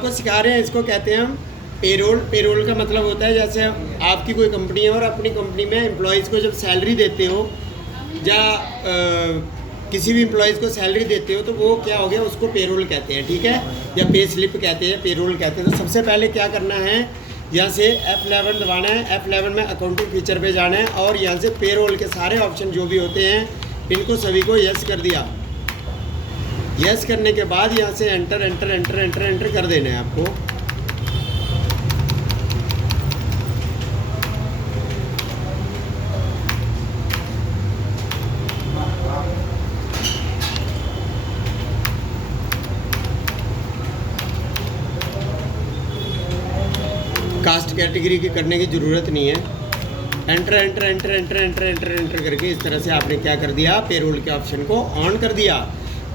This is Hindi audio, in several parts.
आपको सिखा रहे हैं, इसको कहते हैं हम पेरोल। पेरोल का मतलब होता है जैसे आपकी कोई कंपनी है और अपनी कंपनी में एम्प्लॉयज़ को जब सैलरी देते हो या किसी भी एम्प्लॉयज़ को सैलरी देते हो तो वो क्या हो गया, उसको पेरोल कहते हैं, ठीक है, या पे स्लिप कहते हैं, पेरोल कहते हैं। तो सबसे पहले क्या करना है, यहाँ से F11 दबाना है। F11 में अकाउंटिंग फीचर पे जाना है और यहाँ से पेरोल के सारे ऑप्शन जो भी होते हैं इनको सभी को यस कर दिया। यस करने के बाद यहाँ से enter enter enter enter enter कर देना है आपको। कास्ट कैटेगरी की करने की ज़रूरत नहीं है। Enter enter enter enter enter enter enter करके इस तरह से आपने क्या कर दिया, पेरोल के ऑप्शन को ऑन कर दिया।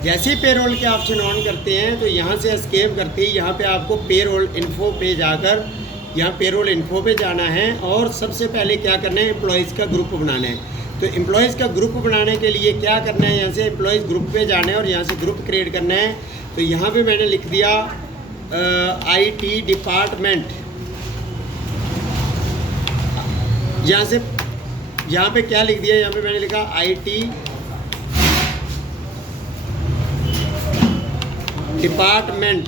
जैसे ही पेरोल के ऑप्शन ऑन करते हैं तो यहाँ से एस्केप करते ही यहाँ पे आपको पेरोल इन्फो पे जाकर यहाँ पेरोल इन्फो पे जाना है और सबसे पहले क्या करना है, एम्प्लॉयज़ का ग्रुप बनाना है। तो एम्प्लॉयज़ का ग्रुप बनाने के लिए क्या करना है, यहाँ से एम्प्लॉयज़ ग्रुप पे जाना है और यहाँ से ग्रुप क्रिएट करना है। तो यहाँ पे मैंने लिख दिया IT डिपार्टमेंट। यहाँ पे क्या लिख दिया, यहाँ पे मैंने लिखा IT department.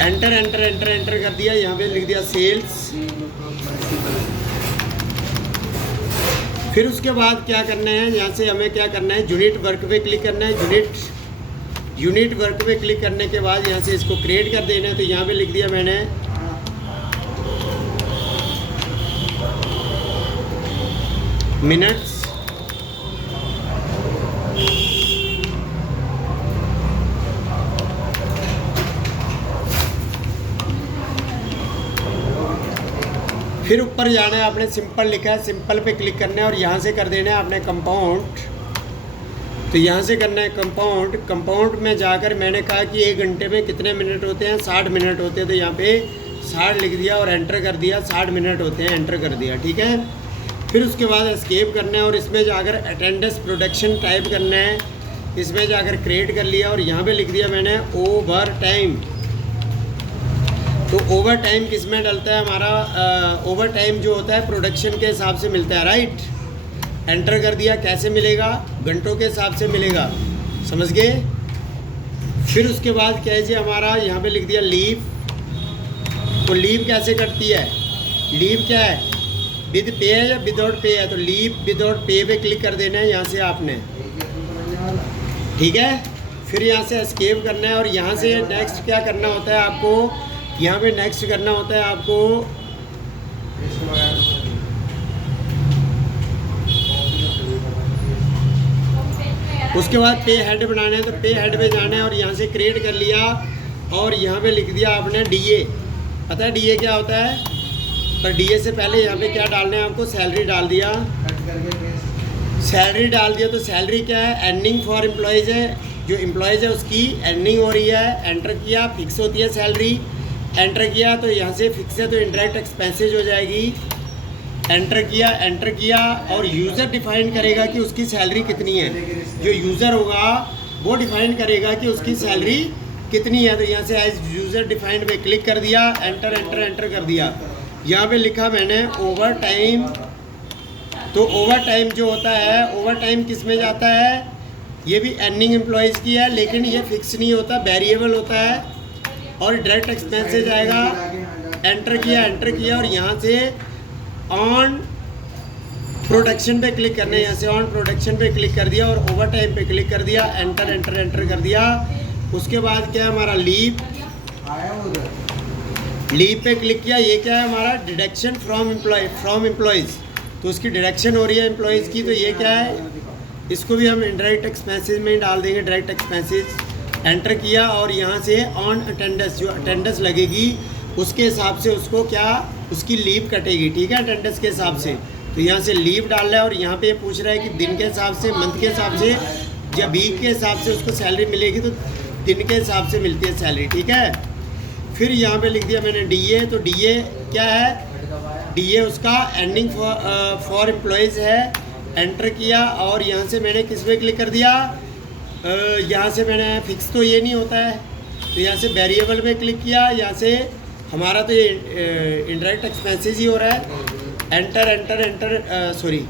Enter enter enter enter कर दिया। यहाँ पे लिख दिया सेल्स। फिर उसके बाद क्या करना है, यहाँ से हमें क्या करना है, यूनिट वर्क पे क्लिक करना है। यूनिट वर्क पे क्लिक करने के बाद यहाँ से इसको क्रिएट कर देना है। तो यहाँ पे लिख दिया मैंने मिनट्स। फिर ऊपर जाना है, आपने सिंपल लिखा है, सिंपल पे क्लिक करना है और यहाँ से कर देना है आपने कंपाउंड। तो यहाँ से करना है कंपाउंड। कंपाउंड में जाकर मैंने कहा कि 1 घंटे में कितने मिनट होते हैं, 60 मिनट होते हैं। तो यहाँ पे 60 लिख दिया और एंटर कर दिया। 60 मिनट होते हैं, एंटर कर दिया, ठीक है। फिर उसके बाद एस्केप करना है और इसमें जाकर अटेंडेंस प्रोडक्शन टाइप करना है। इसमें जाकर क्रिएट कर लिया और यहाँ पे लिख दिया मैंने ओवर टाइम। तो ओवर टाइम किस में डलता है हमारा, ओवर टाइम जो होता है प्रोडक्शन के हिसाब से मिलता है, राइट। एंटर कर दिया। कैसे मिलेगा, घंटों के हिसाब से मिलेगा, समझ गए। फिर उसके बाद क्या है जी, हमारा यहाँ पे लिख दिया लीव। तो लीव कैसे कटती है, लीव क्या है, विद पे है या विदाउट पे है। तो लीव विदाउट पे पे क्लिक कर देना है यहाँ से आपने, ठीक है। फिर यहाँ से एस्केप करना है और यहाँ से नेक्स्ट क्या करना होता है आपको, यहाँ पे नेक्स्ट करना होता है आपको उसके बाद पे हेड बनाना है। तो पे हेड पे जाना है और यहाँ से क्रिएट कर लिया और यहाँ पे लिख दिया आपने DA। पता है DA क्या होता है, पर DA से पहले यहाँ पे क्या डालना है आपको, सैलरी डाल दिया। सैलरी डाल दिया तो सैलरी क्या है, अर्निंग फॉर एम्प्लॉयज़ है। जो एम्प्लॉयज़ है उसकी अर्निंग हो रही है। एंटर किया, फिक्स होती है सैलरी। एंटर किया तो यहाँ से फिक्स है तो इंडायरेक्ट एक्सपेंसेज हो जाएगी। एंटर किया और यूज़र डिफाइन करेगा कि उसकी सैलरी कितनी है। जो यूज़र होगा वो डिफाइन करेगा कि उसकी सैलरी कितनी है। तो यहाँ से एज यूज़र डिफाइंड पे क्लिक कर दिया, एंटर एंटर एंटर कर दिया। यहाँ पे लिखा मैंने ओवर टाइम। तो ओवर टाइम जो होता है, ओवर टाइम किस में जाता है, ये भी अर्निंग एम्प्लॉयज़ की है लेकिन ये फिक्स नहीं होता, वेरिएबल होता है और डायरेक्ट एक्सपेंसेज आएगा। एंटर किया और यहाँ से ऑन प्रोडक्शन पे क्लिक करना है। यहाँ से ऑन प्रोडक्शन पे क्लिक कर दिया और ओवर टाइम पे क्लिक कर दिया। एंटर एंटर एंटर कर दिया। उसके बाद क्या है हमारा लीव पे क्लिक किया। ये क्या है हमारा, डिडक्शन फ्रॉम एम्प्लॉयज़। तो उसकी डिडक्शन हो रही है एम्प्लॉयज़ की। तो ये क्या है, इसको भी हम इंडायरेक्ट एक्सपेंसेज में ही डाल देंगे, डायरेक्ट एक्सपेंसेज। एंटर किया और यहाँ से ऑन अटेंडेंस, जो अटेंडेंस लगेगी उसके हिसाब से उसको क्या, उसकी लीव कटेगी, ठीक है, अटेंडेंस के हिसाब से। तो यहाँ से लीव डाल रहा है और यहाँ पे ये पूछ रहा है कि दिन के हिसाब से, मंथ के हिसाब से या वीक के हिसाब से उसको सैलरी मिलेगी। तो दिन के हिसाब से मिलती है सैलरी, ठीक है। फिर यहाँ पे लिख दिया मैंने DA। तो DA क्या है, DA उसका अर्निंग फॉर एम्प्लॉयज़ है। एंटर किया और यहाँ से मैंने किस पे क्लिक कर दिया, यहाँ से मैंने फिक्स तो ये नहीं होता है, तो यहाँ से वेरिएबल पे क्लिक किया, यहाँ से हमारा तो ये इंडायरेक्ट एक्सपेंसेस ही हो रहा है। Enter enter enter sorry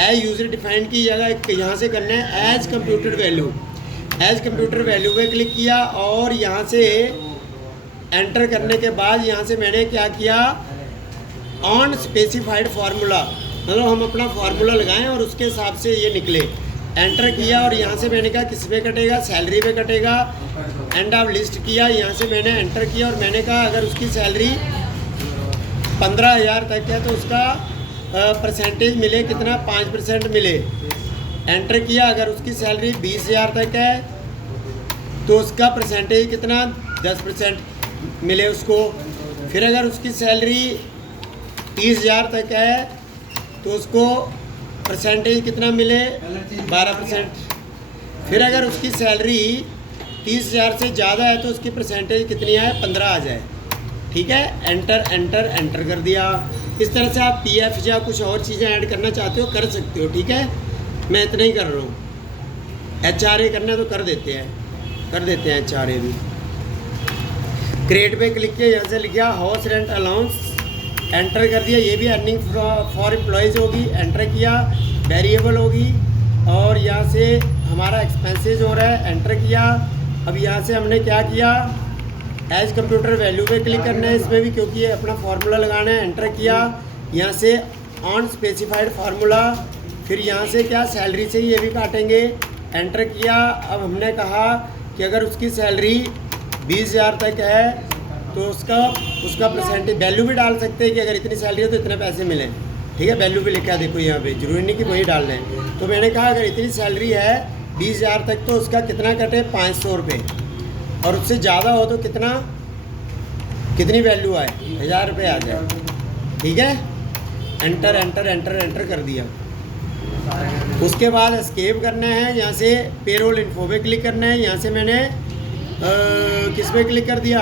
as user define की जगह यहाँ से करना है as computer value. As computer value पे क्लिक किया और यहाँ से एंटर करने के बाद यहाँ से मैंने क्या किया, ऑन स्पेसिफाइड फार्मूला, मतलब हम अपना फार्मूला लगाएं और उसके हिसाब से ये निकले। एंटर किया और यहाँ से मैंने कहा किस पे कटेगा, सैलरी पे कटेगा। एंड ऑफ लिस्ट किया, यहाँ से मैंने एंटर किया और मैंने कहा अगर उसकी सैलरी 15,000 तक है तो उसका परसेंटेज मिले कितना, 5% मिले। एंटर किया, अगर उसकी सैलरी 20,000 तक है तो उसका परसेंटेज कितना, 10% मिले उसको। फिर अगर उसकी सैलरी 30,000 तक है तो उसको परसेंटेज कितना मिले, 12%। फिर अगर उसकी सैलरी 30,000 से ज़्यादा है तो उसकी परसेंटेज कितनी आए, 15 आ जाए। ठीक है, एंटर एंटर एंटर कर दिया। इस तरह से आप पीएफ या कुछ और चीज़ें ऐड करना चाहते हो कर सकते हो। ठीक है, मैं इतना ही कर रहा हूँ। एचआरए करना है तो कर देते हैं एचआरए भी। क्रिएट पे क्लिक किया, यहाँ से लिख गया हाउस रेंट अलाउंस, एंटर कर दिया। ये भी अर्निंग फॉर एम्प्लॉयज़ होगी, एंटर किया। वेरिएबल होगी और यहाँ से हमारा एक्सपेंसेस हो रहा है, एंटर किया। अब यहाँ से हमने क्या किया, एज कंप्यूटर वैल्यू पे क्लिक करना है इसमें भी, क्योंकि ये अपना फार्मूला लगाना है। एंटर किया, यहाँ से ऑन स्पेसिफाइड फार्मूला, फिर यहाँ से क्या, सैलरी से ही ये भी काटेंगे। एंटर किया। अब हमने कहा कि अगर उसकी सैलरी 20,000 तक है तो उसका परसेंटेज वैल्यू भी डाल सकते हैं कि अगर इतनी सैलरी है तो इतने पैसे मिलें। ठीक है, वैल्यू भी लिखा है देखो यहाँ पे, जरूरी नहीं कि वही डाल दें। तो मैंने कहा अगर इतनी सैलरी है 20,000 तक तो उसका कितना कटे, 500 रुपये, और उससे ज़्यादा हो तो कितनी वैल्यू आए, 1,000 रुपये आ जाए। ठीक है, एंटर एंटर एंटर एंटर कर दिया। उसके बाद एस्केप करना है, यहाँ से पेरोल इन्फो पे क्लिक करना है। यहाँ से मैंने किस पे क्लिक कर दिया,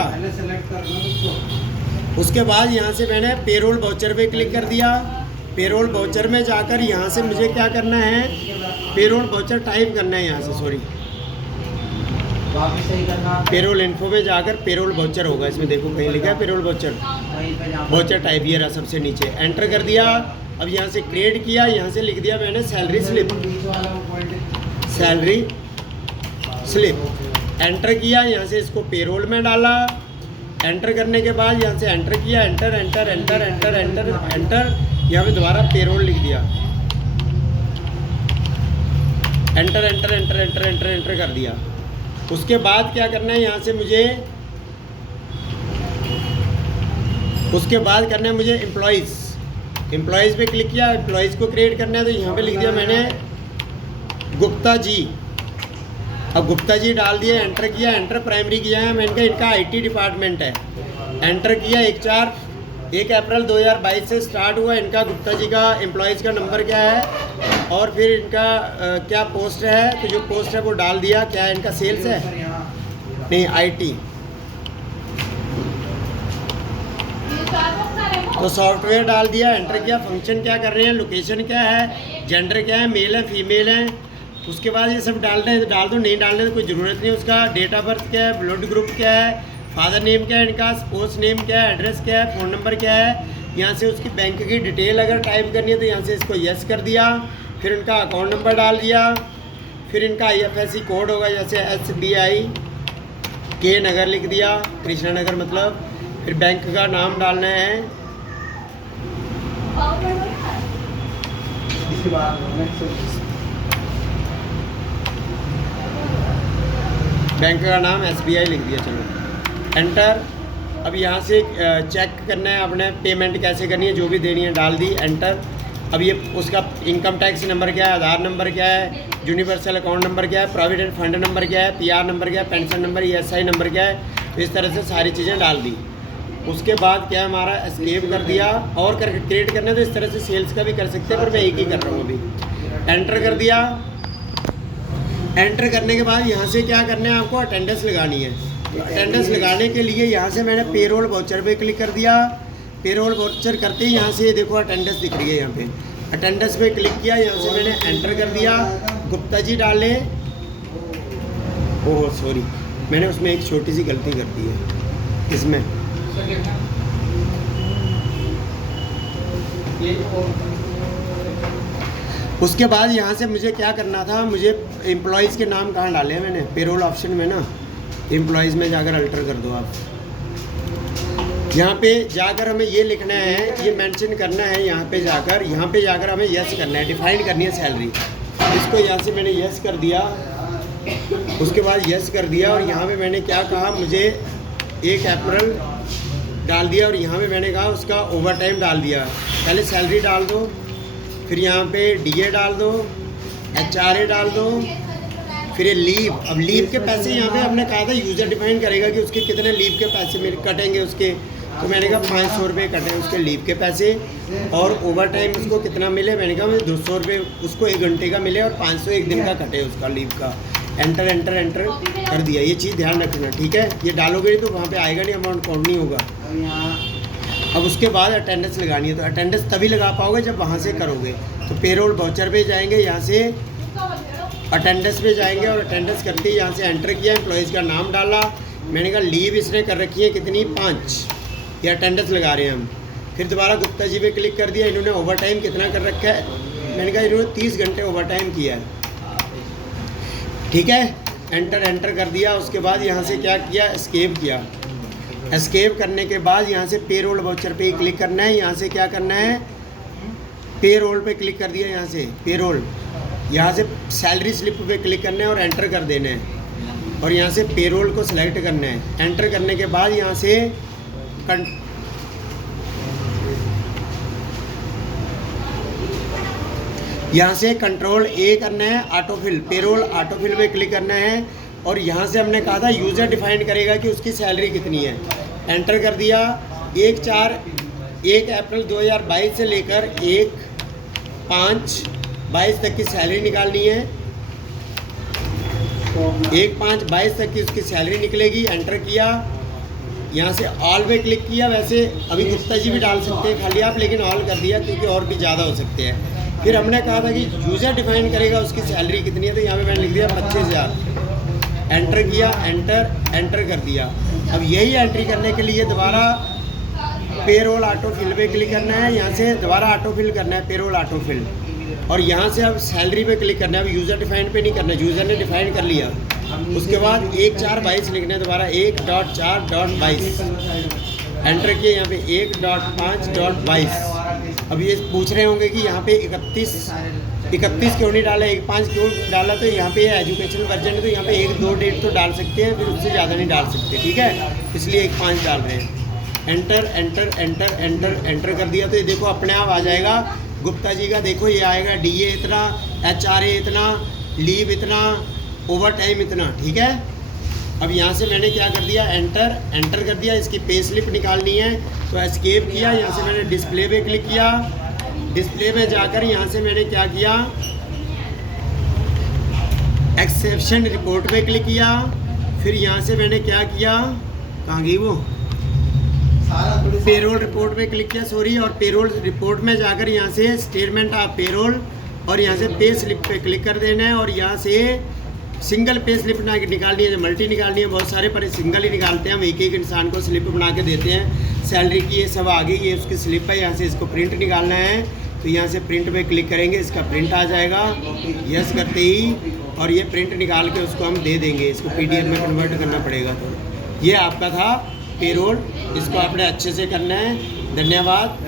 उसके बाद यहाँ से मैंने पेरोल वाउचर पे क्लिक कर दिया। पेरोल वाउचर में जाकर यहाँ से मुझे क्या करना है, पेरोल वाउचर टाइप करना है। यहाँ से सॉरी पेरोल इन्फो में जाकर पेरोल वाउचर होगा, इसमें देखो कहीं लिखा है पेरोल वाउचर टाइप, ये रहा सबसे नीचे। एंटर कर दिया। अब यहाँ से क्रिएट किया, यहाँ से लिख दिया मैंने सैलरी स्लिप। एंटर किया, यहाँ से इसको पेरोल में डाला। एंटर करने के बाद यहाँ से एंटर किया, enter enter enter enter enter enter, यहाँ पे दोबारा पेरोल लिख दिया। Enter enter enter enter enter enter कर दिया। उसके बाद क्या करना है, यहाँ से मुझे एम्प्लॉयज़ पे क्लिक किया। एम्प्लॉयज़ को क्रिएट करना है तो यहाँ पे लिख दिया मैंने गुप्ता जी। अब गुप्ता जी डाल दिया, एंटर किया। एंटर प्राइमरी किया है मैंने, इनका आईटी डिपार्टमेंट है। एंटर किया। 1 अप्रैल 2022 से स्टार्ट हुआ। इनका गुप्ता जी का एम्प्लॉयज़ का नंबर क्या है और फिर इनका क्या पोस्ट है, तो जो पोस्ट है वो डाल दिया। क्या है इनका, सेल्स है, नहीं आईटी, तो सॉफ्टवेयर डाल दिया। एंटर किया। फंक्शन क्या कर रहे हैं, लोकेशन क्या है, जेंडर क्या है, मेल है फीमेल है। उसके बाद ये सब डालना है तो डाल दो, नहीं डालने तो कोई ज़रूरत नहीं। उसका डेट ऑफ बर्थ क्या है, ब्लड ग्रुप क्या है, फादर नेम क्या है इनका, स्पोर्ट्स नेम क्या है, एड्रेस क्या है, फ़ोन नंबर क्या है। यहाँ से उसकी बैंक की डिटेल अगर टाइप करनी है तो यहाँ से इसको यस कर दिया। फिर इनका अकाउंट नंबर डाल दिया। फिर इनका IFSC कोड होगा, जैसे SBI के नगर लिख दिया, कृष्णा नगर मतलब। फिर बैंक का नाम डालना है, बैंक का नाम SBI लिख दिया। चलो एंटर। अब यहाँ से चेक करना है अपने पेमेंट कैसे करनी है, जो भी देनी है डाल दी, एंटर। अब ये उसका इनकम टैक्स नंबर क्या है, आधार नंबर क्या है, यूनिवर्सल अकाउंट नंबर क्या है, प्रोविडेंट फंड नंबर क्या है, PR नंबर क्या है, पेंशन नंबर, ESI नंबर क्या है। तो इस तरह से सारी चीज़ें डाल दी। उसके बाद क्या हमारा एस्केप कर दिया। और क्रिएट करना है तो इस तरह से सेल्स का भी कर सकते हैं, पर मैं एक ही कर रहा हूँ अभी। एंटर कर दिया। एंटर करने के बाद यहाँ से क्या करना है, आपको अटेंडेंस लगानी है। तो अटेंडेंस लगाने के लिए यहाँ से मैंने पेरोल वाउचर पे क्लिक कर दिया। पेरोल वाउचर करते ही यहाँ से देखो अटेंडेंस दिख रही है। यहाँ पे अटेंडेंस पे क्लिक किया, यहाँ से मैंने एंटर कर दिया। गुप्ता जी डाले, ओह सॉरी, मैंने उसमें एक छोटी सी गलती कर दी है इसमें। उसके बाद यहाँ से मुझे क्या करना था, मुझे एम्प्लॉयज़ के नाम कहाँ डाले हैं मैंने, पेरोल ऑप्शन में ना, एम्प्लॉयज़ में जाकर अल्टर कर दो आप। यहाँ पे जाकर हमें ये लिखना है, ये मेंशन करना है यहाँ पे जाकर हमें यस करना है, डिफाइन करनी है सैलरी। इसको यहाँ से मैंने यस कर दिया, उसके बाद यस कर दिया और यहाँ पे मैंने क्या कहा, मुझे 1 अप्रैल डाल दिया और यहाँ पे मैंने कहा उसका ओवर टाइम डाल दिया। पहले सैलरी डाल दो, फिर यहाँ पे डीए डाल दो, एचआरए डाल दो, फिर ये लीव। अब लीव के पैसे यहाँ पे हमने कहा था यूज़र डिफाइन करेगा कि उसके कितने लीव के पैसे मेरे कटेंगे उसके, तो मैंने कहा 500 रुपये कटें उसके लीव के पैसे, और ओवर टाइम उसको कितना मिले, मैंने कहा मुझे 200 रुपये उसको 1 घंटे का मिले और 500 एक दिन का कटे उसका लीव का। एंटर एंटर एंटर कर दिया। ये चीज़ ध्यान रखना, ठीक है। ये डालोगे नहीं तो वहाँ पे आएगा नहीं, अमाउंट काउंट नहीं होगा। अब उसके बाद अटेंडेंस लगानी है, तो अटेंडेंस तभी लगा पाओगे जब वहाँ से करोगे। तो पेरोल वाउचर पे जाएंगे, यहाँ से अटेंडेंस पे जाएंगे और अटेंडेंस करके यहाँ से एंटर किया, एम्प्लॉयज़ का नाम डाला। मैंने कहा लीव इसने कर रखी है कितनी, 5, ये अटेंडेंस लगा रहे हैं हम। फिर दोबारा गुप्ता जी पे क्लिक कर दिया, इन्होंने ओवर टाइम कितना कर रखा है, मैंने कहा इन्होंने 30 घंटे ओवर टाइम किया है, ठीक है। एंटर एंटर कर दिया। उसके बाद यहाँ से क्या किया, एस्केप किया। एस्केप करने के बाद यहाँ से पेरोल वाउचर पे ही क्लिक करना है। यहाँ से क्या करना है, पेरोल पे क्लिक कर दिया, यहाँ से पेरोल, यहाँ से सैलरी स्लिप पे क्लिक करना है और एंटर कर देना है, और यहाँ से पेरोल को सिलेक्ट करना है। एंटर करने के बाद यहाँ से कंट्रोल ए करना है, ऑटोफिल, पेरोल ऑटोफिल पे क्लिक करना है, और यहाँ से हमने कहा था यूज़र डिफाइन करेगा कि उसकी सैलरी कितनी है। एंटर कर दिया। 1 अप्रैल 2022 से लेकर 1/5/22 तक की सैलरी निकालनी है। 1/5/22 तक की उसकी सैलरी निकलेगी। एंटर किया, यहाँ से ऑल पे क्लिक किया। वैसे अभी गुप्ता जी भी डाल सकते हैं खाली आप, लेकिन ऑल कर दिया क्योंकि और भी ज़्यादा हो सकते हैं। फिर हमने कहा था कि यूज़र डिफाइन करेगा उसकी सैलरी कितनी है, तो यहाँ पे मैंने लिख दिया 25,000। एंटर किया, एंटर कर दिया। अब यही एंट्री करने के लिए दोबारा पेरोल ऑटोफिल पे क्लिक करना है। यहाँ से दोबारा ऑटोफिल करना है, पेरोल ऑटोफिल, और यहाँ से अब सैलरी पे क्लिक करना है। अब यूज़र डिफाइन पे नहीं करना, यूज़र ने डिफाइन कर लिया। उसके बाद 1/4/22 लिखना है, दोबारा 1.4.22 एंटर किए। यहाँ पे 1.5.22। अब ये पूछ रहे होंगे कि यहाँ पे 31 क्यों नहीं डाला, 1/5 क्यों डाला, तो यहाँ पे एजुकेशन वर्जन है तो यहाँ पे 1-2 डेट तो डाल सकते हैं, फिर उससे ज़्यादा नहीं डाल सकते, ठीक है, इसलिए 1/5 डाल रहे हैं। Enter enter enter enter enter कर दिया तो ये देखो अपने आप आ जाएगा गुप्ता जी का। देखो ये आएगा डीए इतना, एचआरए इतना, लीव इतना, ओवर टाइम इतना, ठीक है। अब यहाँ से मैंने क्या कर दिया, एंटर कर दिया। इसकी पे स्लिप निकालनी है तो एस्केप किया। यहाँ से मैंने डिस्प्ले पे क्लिक किया। डिस्प्ले में जाकर यहाँ से मैंने क्या किया, एक्सेप्शन रिपोर्ट पे क्लिक किया। फिर यहाँ से मैंने क्या किया, कहाँ गई वो, पेरोल रिपोर्ट पे क्लिक किया, सॉरी, और पेरोल रिपोर्ट में जाकर यहाँ से स्टेटमेंट ऑफ पेरोल और यहाँ से पे स्लिप पे क्लिक कर देना है। और यहाँ से सिंगल पे स्लिप निकालनी है, मल्टी निकालनी है, बहुत सारे पर सिंगल ही निकालते हैं हम, एक इंसान को स्लिप बना के देते हैं। सैलरी की ये सब आ गई, ये उसकी स्लिप है। यहाँ से इसको प्रिंट निकालना है तो यहाँ से प्रिंट पे क्लिक करेंगे, इसका प्रिंट आ जाएगा यस करते ही, और ये प्रिंट निकाल के उसको हम दे देंगे। इसको PDF में कन्वर्ट करना पड़ेगा। तो ये आपका था पेरोल, इसको आपने अच्छे से करना है। धन्यवाद।